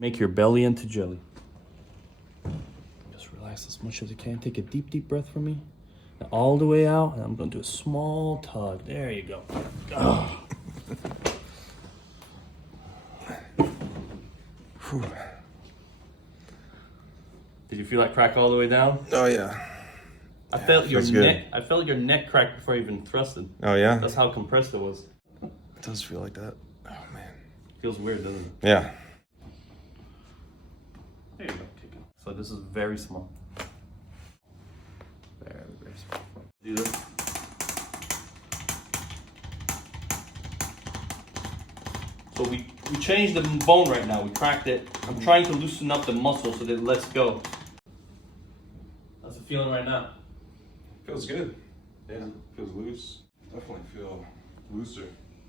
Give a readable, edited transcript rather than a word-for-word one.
Make your belly into jelly. Just relax as much as you can. Take a deep, deep breath for me. Now all the way out, and I'm gonna do a small tug. There you go. Oh. Did you feel that crack all the way down? Oh yeah. I felt your feels good. neck. I felt your neck crack before you even thrusted. Oh yeah. That's how compressed it was. It does feel like that. Oh man. Feels weird, doesn't it? Yeah. There you go. Kick it. So this is very small. Very, very small. Do this. So we changed the bone right now. We cracked it. I'm trying to loosen up the muscle so that it lets go. How's it feeling right now? Feels good. Yeah. Feels loose. Definitely feel looser.